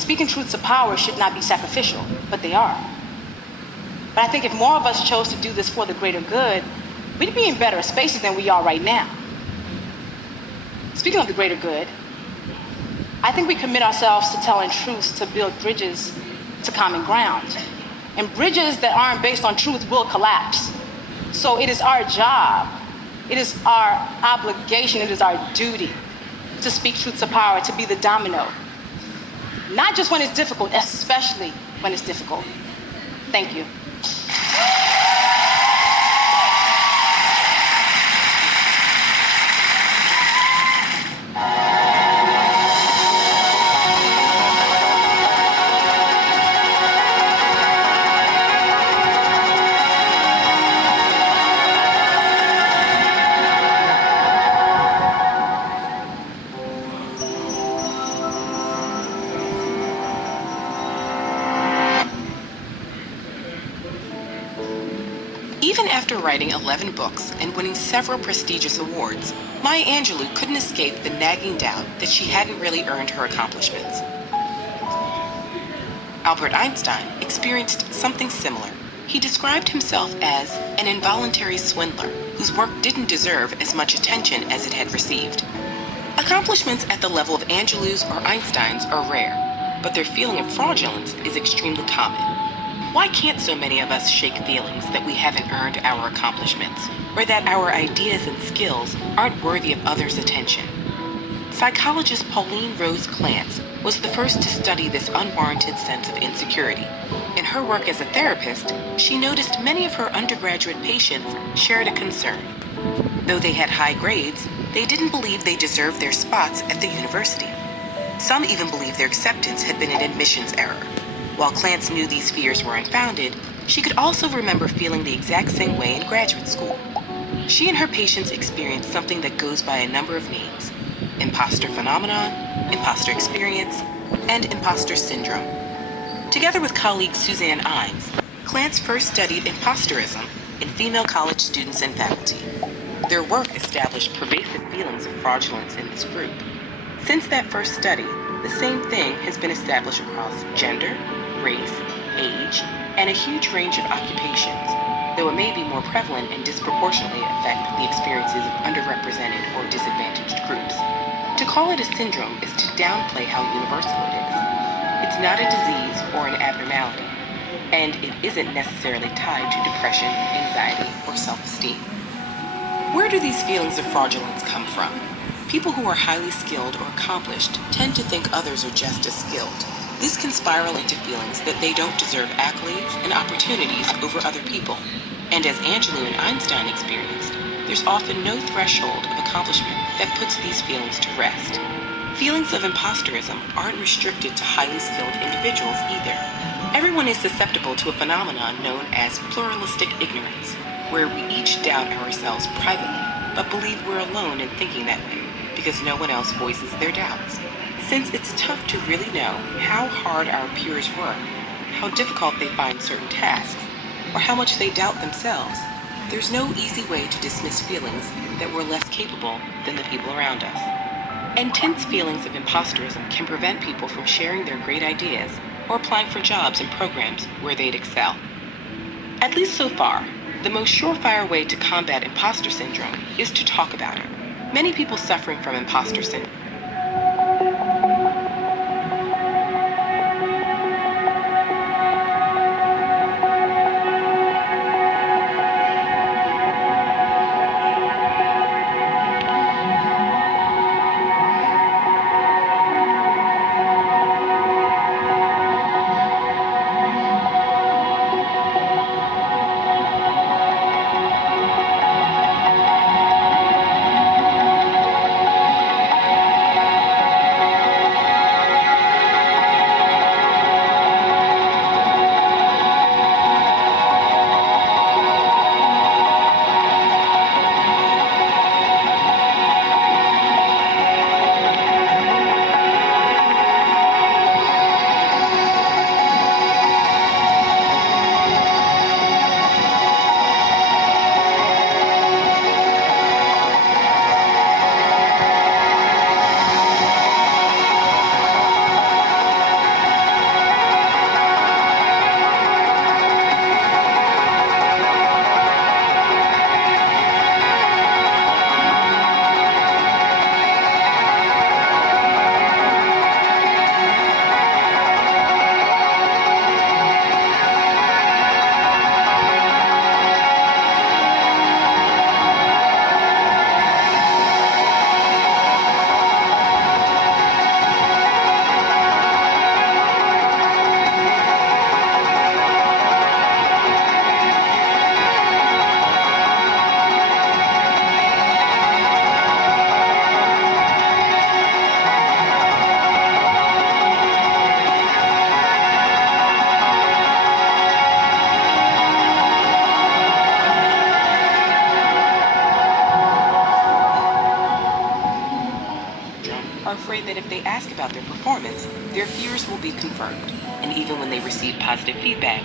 Speaking truths to power should not be sacrificial, but they are. But I think if more of us chose to do this for the greater good, we'd be in better spaces than we are right now. Speaking of the greater good, I think we commit ourselves to telling truths to build bridges to common ground. And bridges that aren't based on truth will collapse. So it is our job, it is our obligation, it is our duty to speak truth to power, to be the domino. Not just when it's difficult, especially when it's difficult. Thank you. Even after writing 11 books and winning several prestigious awards, Maya Angelou couldn't escape the nagging doubt that she hadn't really earned her accomplishments. Albert Einstein experienced something similar. He described himself as an involuntary swindler whose work didn't deserve as much attention as it had received. Accomplishments at the level of Angelou's or Einstein's are rare, but their feeling of fraudulence is extremely common. Why can't so many of us shake feelings that we haven't earned our accomplishments, or that our ideas and skills aren't worthy of others' attention? Psychologist Pauline Rose Clance was the first to study this unwarranted sense of insecurity. In her work as a therapist, she noticed many of her undergraduate patients shared a concern. Though they had high grades, they didn't believe they deserved their spots at the university. Some even believed their acceptance had been an admissions error. While Clance knew these fears were unfounded, she could also remember feeling the exact same way in graduate school. She and her patients experienced something that goes by a number of names: imposter phenomenon, imposter experience, and imposter syndrome. Together with colleague Suzanne Imes, Clance first studied imposterism in female college students and faculty. Their work established pervasive feelings of fraudulence in this group. Since that first study, the same thing has been established across gender, race, age, and a huge range of occupations, though it may be more prevalent and disproportionately affect the experiences of underrepresented or disadvantaged groups. To call it a syndrome is to downplay how universal it is. It's not a disease or an abnormality, and it isn't necessarily tied to depression, anxiety, or self-esteem. Where do these feelings of fraudulence come from? People who are highly skilled or accomplished tend to think others are just as skilled. This can spiral into feelings that they don't deserve accolades and opportunities over other people. And as Angelou and Einstein experienced, there's often no threshold of accomplishment that puts these feelings to rest. Feelings of imposterism aren't restricted to highly skilled individuals either. Everyone is susceptible to a phenomenon known as pluralistic ignorance, where we each doubt ourselves privately, but believe we're alone in thinking that way, because no one else voices their doubts. Since it's tough to really know how hard our peers work, how difficult they find certain tasks, or how much they doubt themselves, there's no easy way to dismiss feelings that we're less capable than the people around us. Intense feelings of imposterism can prevent people from sharing their great ideas or applying for jobs and programs where they'd excel. At least so far, the most surefire way to combat imposter syndrome is to talk about it. Many people suffering from imposter syndrome about their performance, their fears will be confirmed. And even when they receive positive feedback,